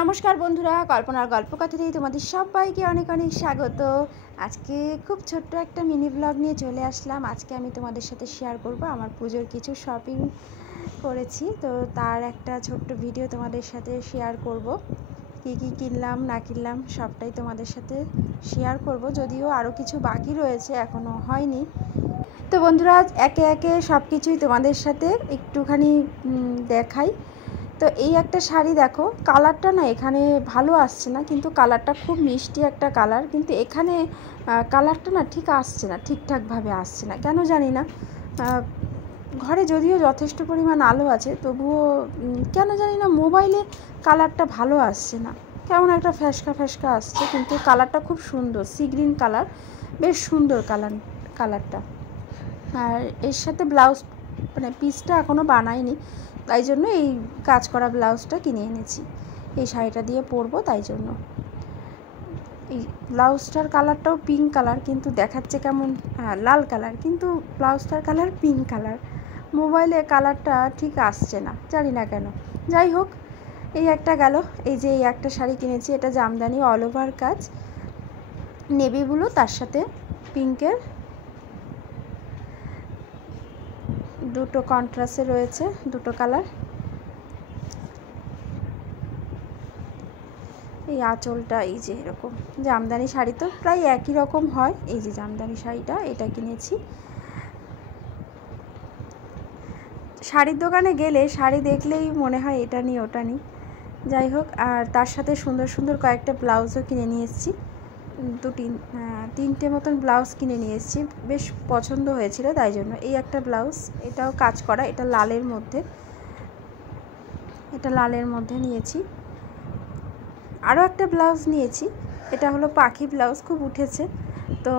নমস্কার বন্ধুরা, কল্পনার গল্পকথাতে তোমাদের সবাইকে অনেক অনেক স্বাগত। আজকে খুব ছোট্ট একটা মিনি ব্লগ নিয়ে চলে আসলাম। আজকে আমি তোমাদের সাথে শেয়ার করব আমার পুজোর কিছু শপিং করেছি, তো তার একটা ছোট্ট ভিডিও তোমাদের সাথে শেয়ার করব। কী কী কিনলাম না কিনলাম সবটাই তোমাদের সাথে শেয়ার করব, যদিও আরও কিছু বাকি রয়েছে, এখনও হয়নি। তো বন্ধুরা, একে একে সব কিছুই তোমাদের সাথে একটুখানি দেখাই। তো এই একটা শাড়ি দেখো, কালারটা না এখানে ভালো আসছে না, কিন্তু কালারটা খুব মিষ্টি একটা কালার, কিন্তু এখানে কালারটা না ঠিক আসছে না, ঠিকঠাকভাবে আসছে না, কেন জানি না। ঘরে যদিও যথেষ্ট পরিমাণ আলো আছে, তবুও কেন জানি না মোবাইলে কালারটা ভালো আসছে না, কেমন একটা ফ্যাসকা ফ্যাসকা আসছে, কিন্তু কালারটা খুব সুন্দর, সি গ্রিন কালার, বেশ সুন্দর কালারটা। আর এর সাথে ব্লাউজ মানে পিসটা এখনও বানাইনি, তাই জন্য এই কাজ করা ব্লাউজটা কিনে এনেছি। এই শাড়িটা দিয়ে পরবো, তাই জন্য। এই ব্লাউজটার কালারটাও পিঙ্ক কালার, কিন্তু দেখাচ্ছে কেমন লাল কালার, কিন্তু ব্লাউজটার কালার পিঙ্ক কালার। মোবাইলে কালারটা ঠিক আসছে না, জানি না কেন। যাই হোক, এই একটা গেল। এই যে এই একটা শাড়ি কিনেছি, এটা জামদানি অল ওভার কাজ, নেভি ব্লু, তার সাথে পিঙ্কের দুটো কন্ট্রাস্টে রয়েছে, দুটো কালার। এই আঁচলটা এই যে এরকম, জামদানি শাড়ি তো প্রায় একই রকম হয়। এই যে জামদানি শাড়িটা, এটা কিনেছি। শাড়ির দোকানে গেলে শাড়ি দেখলেই মনে হয় এটা নিই ওটা নিই, যাই হোক। আর তার সাথে সুন্দর সুন্দর কয়েকটা ব্লাউজও কিনে নিয়ে এসেছি, তিনটে মতন ব্লাউজ কিনে নিয়ে এসেছি, বেশ পছন্দ হয়েছিল, তাই জন্য। এই একটা ব্লাউজ, এটাও কাজ করা, এটা লালের মধ্যে নিয়েছি। আরও একটা ব্লাউজ নিয়েছি, এটা হলো পাখি ব্লাউজ, খুব উঠেছে, তো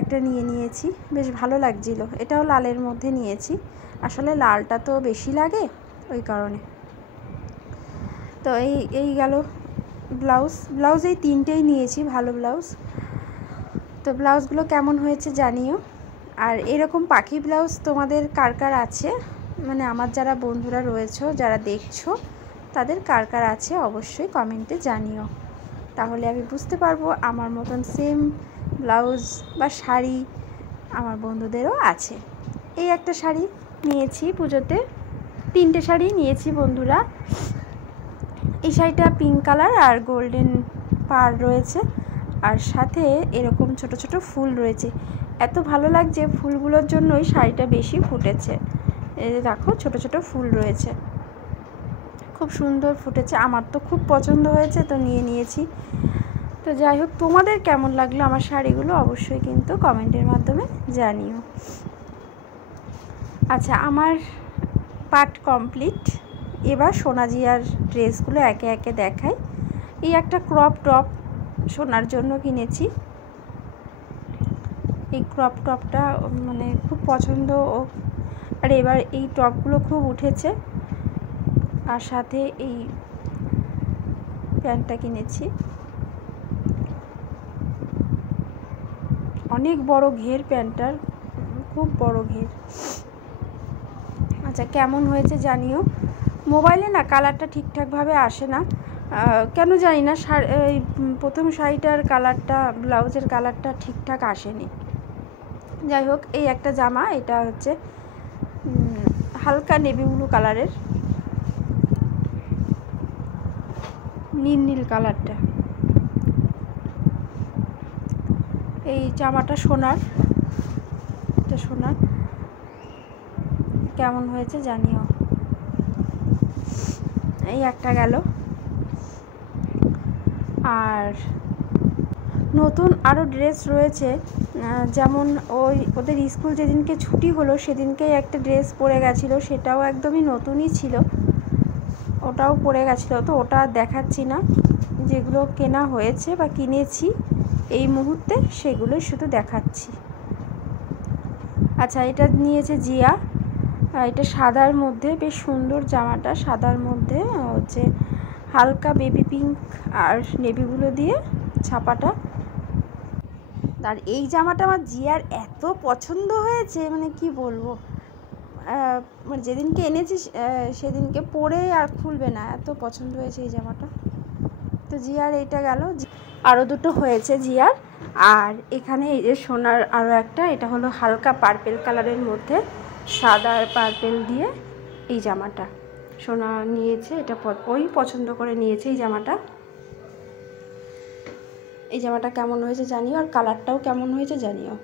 একটা নিয়েছি, বেশ ভালো লাগছিল। এটাও লালের মধ্যে নিয়েছি, আসলে লালটা তো বেশি লাগে, ওই কারণে। তো এই গেল ব্লাউজ এই তিনটেই নিয়েছি, ভালো ব্লাউজ। তো ব্লাউজগুলো কেমন হয়েছে জানিও। আর এরকম পাখি ব্লাউজ তোমাদের কার কার আছে, মানে আমার যারা বন্ধুরা রয়েছে, যারা দেখছো, তাদের কার কার আছে অবশ্যই কমেন্টে জানিও, তাহলে আমি বুঝতে পারবো আমার মতন সেম ব্লাউজ বা শাড়ি আমার বন্ধুদেরও আছে। এই একটা শাড়ি নিয়েছি পুজোতে, তিনটে শাড়ি নিয়েছি বন্ধুরা। এই শাড়িটা পিঙ্ক কালার আর গোল্ডেন পাড় রয়েছে, আর সাথে এরকম ছোট ছোট ফুল রয়েছে, এত ভালো লাগছে, ফুলগুলোর জন্যই শাড়িটা বেশি ফুটেছে। এই দেখো, ছোট ছোট ফুল রয়েছে, খুব সুন্দর ফুটেছে, আমার তো খুব পছন্দ হয়েছে, তো নিয়েছি। তো যাই হোক, তোমাদের কেমন লাগলো আমার শাড়িগুলো অবশ্যই কিন্তু কমেন্টের মাধ্যমে জানিও। আচ্ছা, আমার পার্ট কমপ্লিট, এবার সোনাজিয়ার ড্রেসগুলো একে একে দেখাই। এই একটা ক্রপ টপ সোনার জন্য কিনেছি, এই ক্রপ টপটা মানে খুব পছন্দ, আর এবার এই টপগুলো খুব উঠেছে। আর সাথে এই প্যান্টটা কিনেছি, অনেক বড় ঘের প্যান্টটার, খুব বড় ঘের। আচ্ছা, কেমন হয়েছে জানিও। মোবাইলে না কালারটা ঠিকঠাকভাবে আসে না, কেন জানি না। এই প্রথম শাড়িটার কালারটা, ব্লাউজের কালারটা ঠিকঠাক আসেনি। যাই হোক, এই একটা জামা, এটা হচ্ছে হালকা নেভি ব্লু কালারের, নীল কালারটা। এই জামাটা সোনার, এটা সোনার, কেমন হয়েছে জানিও। এই একটা গেল। আর নতুন আরও ড্রেস রয়েছে, যেমন ওদের স্কুল যেদিনকে ছুটি হলো সেদিনকেই একটা ড্রেস পরে গেছিলো, সেটাও একদমই নতুনই ছিল, ওটাও পরে গেছিলো, তো ওটা দেখাচ্ছি না। যেগুলো কেনা হয়েছে বা কিনেছি এই মুহূর্তে, সেগুলোই শুধু দেখাচ্ছি। আচ্ছা, এটা নিয়েছে জিয়া, এটা সাদার মধ্যে, বেশ সুন্দর জামাটা, সাদার মধ্যে হচ্ছে হালকা বেবি পিঙ্ক আর নেভি ব্লু দিয়ে ছাপাটা। আর এই জামাটা আমার জিয়ার এত পছন্দ হয়েছে, মানে কি বলবো, মানে যেদিনকে এনেছি সেদিনকে পরে আর খুলবে না, এত পছন্দ হয়েছে এই জামাটা। তো জিয়ার এইটা গেল, আরও দুটো হয়েছে জিয়ার। আর এখানে এই যে সোনার আরও একটা, এটা হলো হালকা পার্পেল কালারের মধ্যে সাদা আর পার্পেল দিয়ে এই জামাটা সোনা নিয়েছে। এটা ওই পছন্দ করে নিয়েছে এই জামাটা। এই জামাটা কেমন হয়েছে জানিও, আর কালারটাও কেমন হয়েছে জানিও।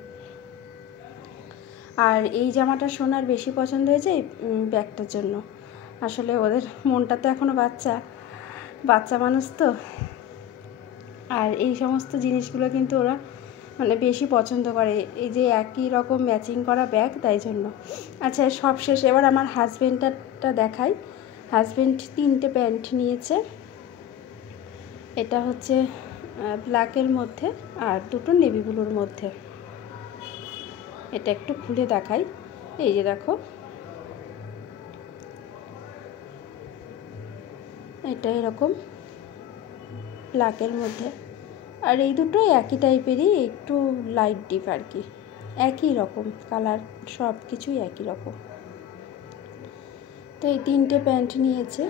আর এই জামাটা সোনার বেশি পছন্দ হয়েছে এই ব্যাগটার জন্য। আসলে ওদের মনটা তো এখনও বাচ্চা মানুষ তো, আর এই সমস্ত জিনিসগুলো কিন্তু ওরা মানে বেশি পছন্দ করে, এই যে একই রকম ম্যাচিং করা ব্যাগ, তাই জন্য। আচ্ছা সব শেষ, এবার আমার হাজব্যান্ডটা দেখাই। হাজব্যান্ড 3টে প্যান্ট নিয়েছে। এটা হচ্ছে ব্ল্যাকের মধ্যে আর দুটো নেভি ব্লুর মধ্যে। এটা একটু খুলে দেখাই। এই যে দেখো, এটা এরকম ব্ল্যাকের মধ্যে, আর এই দুটোই একই টাইপেরই, একটু লাইট ডিপ আর কি, একই রকম কালার, সব কিছুই একই রকম। তো এই 3টে প্যান্ট নিয়েছে,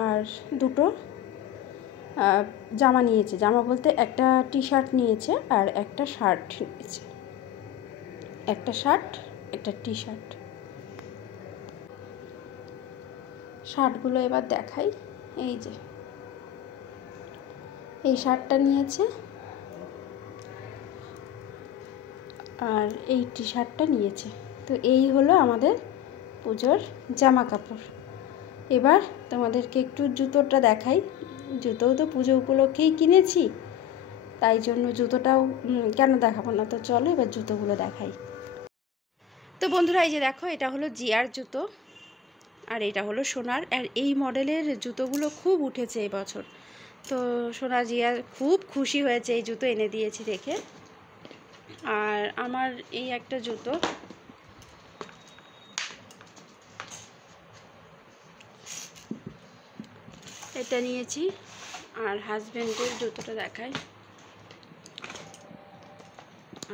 আর দুটো জামা নিয়েছে। জামা বলতে একটা টি শার্ট নিয়েছে আর একটা শার্ট নিয়েছে। একটা শার্ট, একটা টি শার্ট। শার্টগুলো এবার দেখাই। এই যে এই শার্টটা নিয়েছে, আর এই টি শার্টটা নিয়েছে। তো এই হলো আমাদের পুজোর জামা কাপড়। এবার তোমাদেরকে একটু জুতোটা দেখাই। জুতোও তো পুজো উপলক্ষেই কিনেছি, তাই জন্য জুতোটাও কেন দেখাবো না। তো চলো এবার জুতোগুলো দেখাই। তো বন্ধুরা এই যে দেখো, এটা হলো জিয়ার জুতো, আর এটা হলো সোনার। আর এই মডেলের জুতোগুলো খুব উঠেছে এবছর। তো সোনা জিয়া খুব খুশি হয়েছে এই জুতো এনে দিয়েছি দেখে। আর আমার এই একটা জুতো, এটা নিয়েছি। আর হাজব্যান্ডের জুতোটা দেখাই।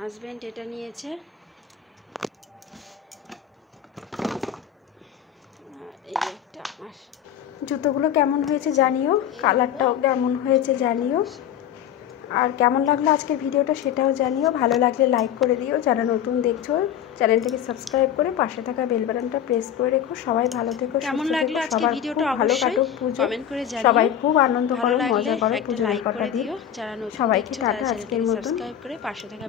হাজব্যান্ড এটা নিয়েছে। এই একটা আমার জুতোগুলো কেমন হয়েছে জানিও, কালারটাও কেমন হয়েছে জানিও, আর কেমন লাগলো আজকের ভিডিওটা সেটাও জানিও। ভালো লাগলে লাইক করে দিও, যারা নতুন দেখছো চ্যানেলটাকে সাবস্ক্রাইব করে পাশে থাকা বেল বাটনটা প্রেস করে রেখো। সবাই ভালো থেকো, কেমন লাগলো আজকের ভিডিওটা ভালো কাটুক পুজো, সবাই খুব আনন্দ করো, মজা করো পুজোর কটা দিন। সবাইকে টাটা, আজকের মতন। সাবস্ক্রাইব করে পাশে থাকা